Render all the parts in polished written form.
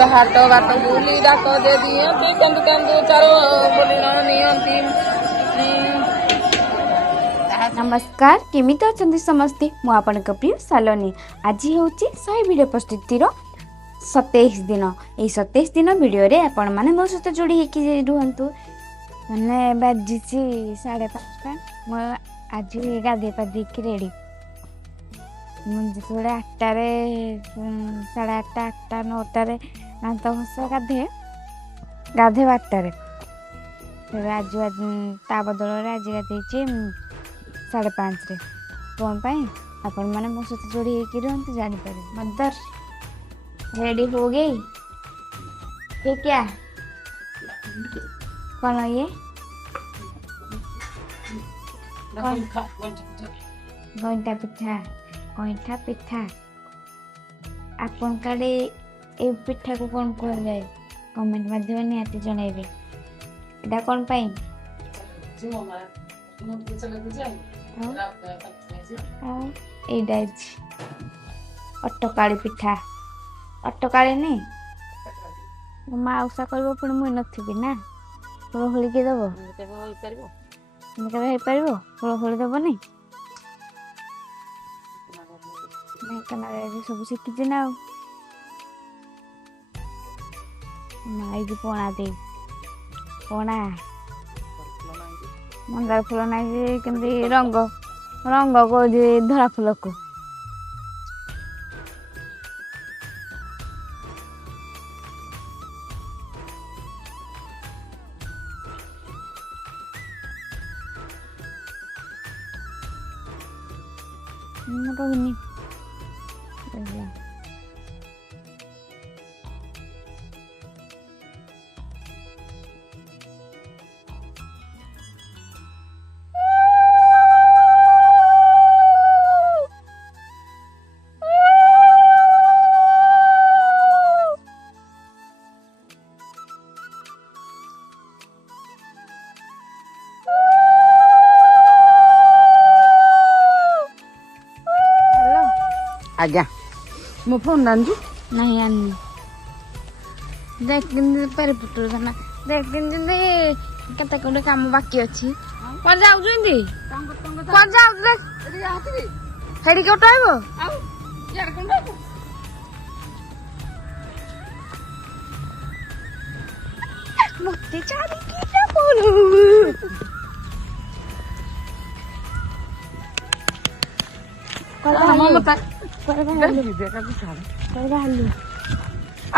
हाट बाट बुली डाक दे दियंती केंदु केंदु चार बुली नियंती। नमस्कार केमिति अछंती समस्ते मु आपनक प्रिय सालोनी। आज होची 100 वीडियो प्रस्तुतिर 27 दिन। ए 27 दिन वीडियो रे आपण माने मो सहित जोड़ी हेकी रुहंतु। माने बाजिची 5:30 मु आज गाधे पादी की रेडी मुझे थोड़े 8 रे 8:30 8 9 रे दांत घस गाधे 12 रे आज ता बदल आज गाधे 5:30 रे कौन पाई आपण माने मो सहित जोड़ी हेकी रहंतु जानि पारे। मदर रेडी हो गई ये क्या कौन ये गईठा पिठा आपन काले ए पिठा को कौन कह जाए कमेंट माध्यम निहाती जनइबे। एटा कौन पाई अटकाली पिठा अटकाली नहीं माँ उषा कर पुणी मुई नथी ना होली के दब होली दबनी सब शिखी ना माई पणा दे पणा मंदार फूल ना केमती रंग रंग को धरा फूल को कहनी आज्ञा मो फोन नानजू नहीं आनी देख पर पुटुर खाना देख केते कोडे काम बाकी अछि कोन जाउ जुंदी कोन जाउ देख हेडी के उठाइबो आउ यार कोन जाउ मोती चाली की बोलू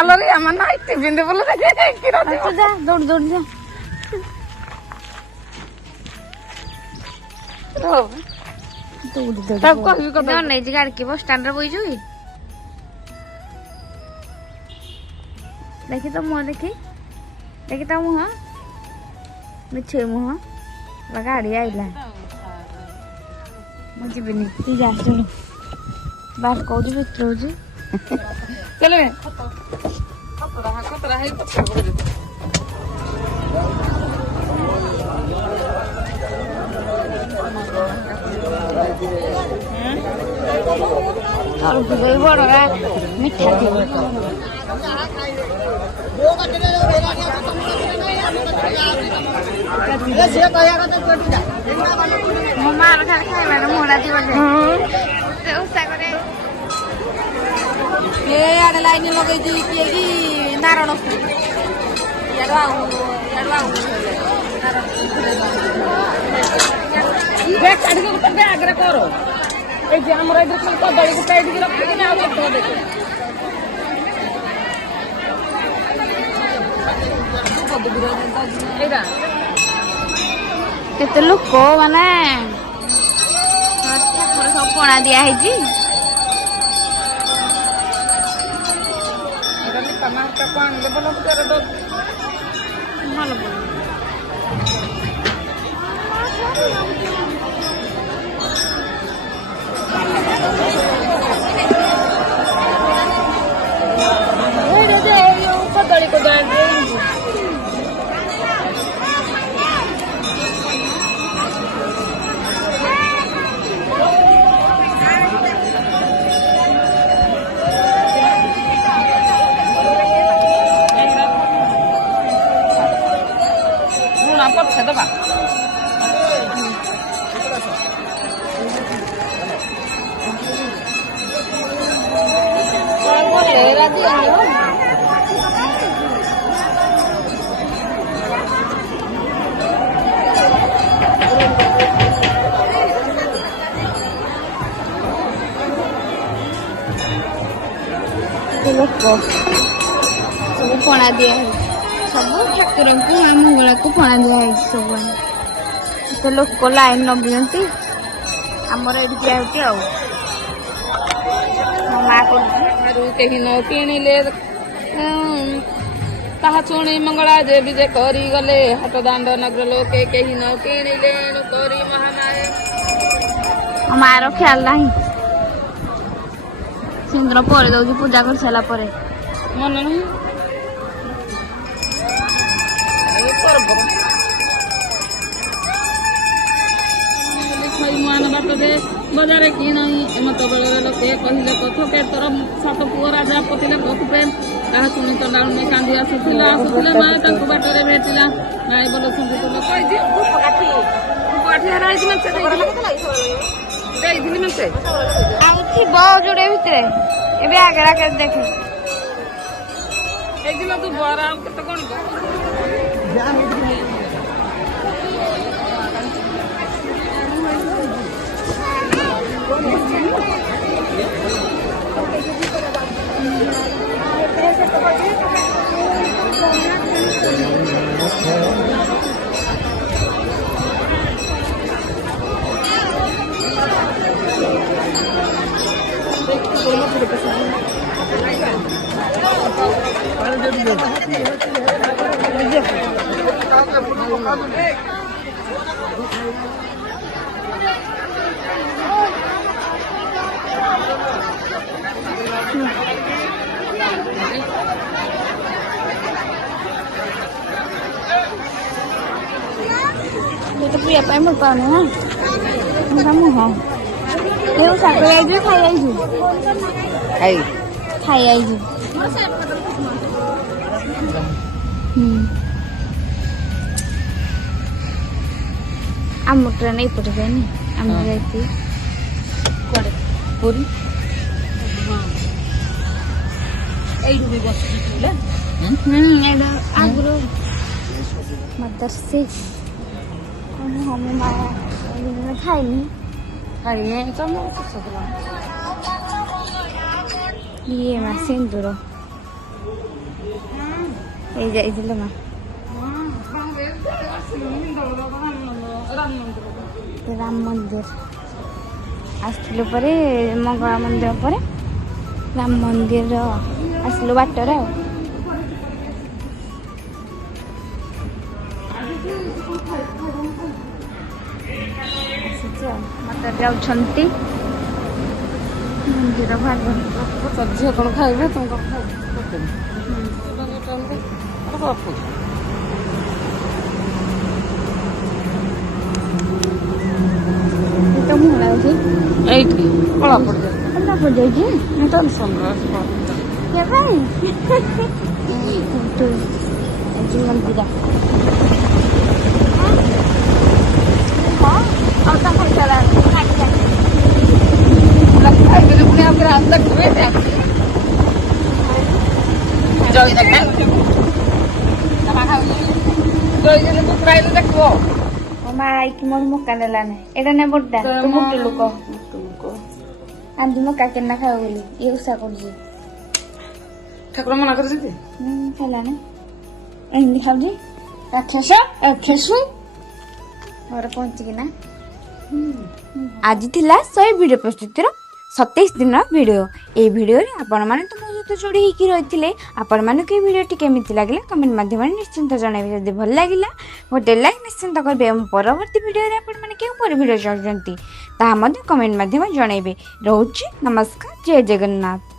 अलरे आमा नाइते बिंदे बोले कि रात तो जा दौड़ दौड़ जा दौड़ दौड़ तब कहबी को दौड़ नहीं गाड़ी के बस स्टैंड रे बोई जोई देखि तो मुंह देखि तो मुंह मिछे मुंह गाड़ी आइला मुझे भी नहीं तू जा चलो बात को जी मित्र हो जी चले खतरा है और गई बड़ा मीठा थी मो मार खाली खाइबार मोड़ा दी बजे उसा करे ये आडे लाइन लगे दी कि नारायण बैग काढ़ी के तो बैग रे करो ए जे हमर इधर खाली कदली को साइड के रख के आ देखो एरा केते लोक माने ठाकुर सब पणा दिया है जी टमाटर पान ले बोलो कर दो मन बोल ए दे ये कदली को दे ଲୋକ ସବୁ ପଣା ଦିଆ ହେଇଛି ସବୁ ଠାକୁରଙ୍କୁ ମା ମଙ୍ଗଳାକୁ ପଣା ଦିଆ ହେଇଛି ସବୁ ଏତେ ଲୋକ ଲାଇନ ଲଗେଇଛନ୍ତି ଆମର ଏଠି ଦିଆ ହଉଛି ଆଉ ମୋ ମା କରୁଛି କେହି ନ କିଣିଲେ ତାହା ଶୁଣି ମଙ୍ଗଳା ଯେ ବିଜେ କରିଗଲେ ହାଟ ଦାଣ୍ଡ ନଗର ଲୋକେ କେହି ନ କିଣିଲେ କରି ମହାମାୟା ମୋ ମାର ଖ୍ୟାଲ ନାହିଁ ସିନ୍ଦୁର ପରେ ଦଉଛି ପୂଜା କରିସାରିଲା ପରେ ମନେ ନାହିଁ ମାନ ବାଟରେ ବଜାରେ କି ନାହିଁ ଏମତ ବେଳରେ ଲୋକେ କହିଲେ କଥକେ ତୋର ସାତ ପୁଅ ରାଜା ପତିଲେ କଥୁପେ ତାହା ଶୁଣି ତ ଡାଳୁନି କାନ୍ଦି ଆସୁଥିଲା ମା ତାଙ୍କୁ ବାଟରେ ଭେଟିଲା ନାଇଁ ବୋଲ ଶୁଣିଥିଲ କହିଛି ଧୂପକାଠି ହେଇଛି ମେଞ୍ଚେ ଦେଇଥିଲି ମେଞ୍ଚେ ଆଉ ଥିବ ଯୋଡ଼େ ଭିତରେ ଏବେ ଆଗେରା କେତେ ଦେଖେ ହେଇଥିଲା ତୁ ବରା ଆଉ କେତେ କଣ तो प्रिया पाए मोर पाने ना मोरा मुह ये साको आइजु खाई आइजु खाई आइजु आम ट्रेन एपटे जानी आम जाइती କୁଆଡ଼େ ପୁରୀ ଏଇଠୁ ବି ବସିଥିଲେ ଏଇଟା ଆଗରୁ ମଦର ସେ हम ଖାଇନି ଖାଇନି ତମ ଶୁଶୁର ଇଏ ମା ସିନ୍ଦୁର ଏଇ ଯାଇଥିଲେ ମା ରାମ ମନ୍ଦିର ଆସିଥିଲୁ ପରେ ମଙ୍ଗଳା ମନ୍ଦିର ପରେ ରାମ ମନ୍ଦିର ଆସିଲୁ ବାଟରେ ଆଉ ମତେ ଯାଉଛନ୍ତି ମନ୍ଦିର ଭାଗ ଝିଅ କ'ଣ ଖାଇବେ ତମ କ'ଣ ଖାଇବେ ଏଇଟା ମୁଁ ଲାଗୁଛି ଏଇଠି କଳା ପଡ଼ିଯାଉଛି କଳା ପଡ଼ିଯାଇଛି ଟେନସନ୍ରେ କେବେ ମନ୍ଦିର ଆଉ ତା ଖାଇସାରିଲା ଖାଇବେନି ପୁଣି ଆଉ ରାସ୍ତା ଦେଖିବେ ଜଳି ଦେଖା ଜଳି କୁକୁଡ଼ା ହେଲେ ଦେଖିବ ମା ଆଇକି ମୋର ମକା ନେଲାନି ଏଇଟା ନେ ବଡଟା ତୁ ମୋଟି ଲୋକ ଆଜି ମକା କେନା ଖାଇବ ବୋଲି ଇଏ ଉଷା କରୁଛି ଠାକୁର ମନା କରିଛନ୍ତି ଖାଇଲାନି ଏମିତି ଖାଉଛି ରାକ୍ଷସ ଘରେ ପହଞ୍ଚିକିନା ଆଜି ଥିଲା 100 ଭିଡ଼ିଓ ପ୍ରସ୍ତୁତିର 27 दिन वीडियो ये वीडियो आपण मैंने तुम सहित जोड़ी होकर रही आपण मानक ये वीडियो केमी लगे कमेंट माध्यम निश्चिंत जनइबे जब भल लगे गोटे लाइक निश्चिंत करेंगे परवर्ती वीडियो आपने क्यों वीडियो चाहते कमेंट माध्यम जनइबे रोचे नमस्कार जय जगन्नाथ।